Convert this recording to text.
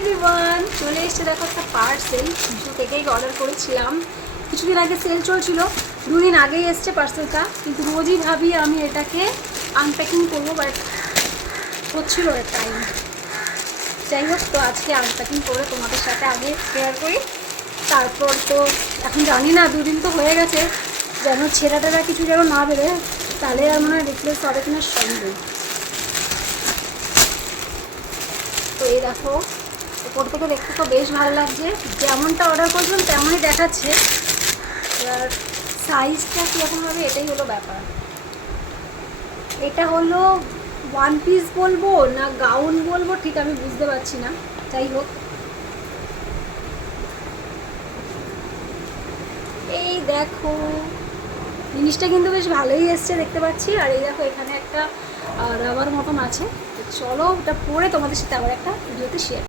Everyone, চলে এসেছে দেখো একটা পার্সেল। মিশো থেকেই অর্ডার করেছিলাম, কিছুদিন আগে সেল চলছিল, 2 দিন আগেই এসছে পার্সেলটা। কিন্তু রোজই ভাবি আমি এটাকে আনপ্যাকিং করবো, বাট হচ্ছিল না টাইম। যাই হোক, তো আজকে আনপ্যাকিং করে তোমাদের সাথে আগে শেয়ার করি। তারপর তো এখন জানি না, 2 দিন তো হয়ে গেছে, যেন ছেঁড়া কিছু যেন না বেরোয়, তাহলে আর মনে হয় রিপ্লেস হবে কিনা সন্দেহ। তো এই দেখো, ওপর থেকে দেখতে তো বেশ ভালো লাগছে, যেমনটা অর্ডার করেছিলাম তেমনই দেখাচ্ছে। এবার সাইজটা কীরকম হবে এটাই হলো ব্যাপার। এটা হলো ওয়ান পিস বলবো না গাউন বলবো ঠিক আমি বুঝতে পারছি না। যাই হোক, এই দেখো জিনিসটা কিন্তু বেশ ভালোই এসছে দেখতে পাচ্ছি। আর এই দেখো এখানে একটা রাবার মতন আছে। তো চলো ওটা পরে তোমাদের সাথে আবার একটা ভিডিওতে শেয়ার।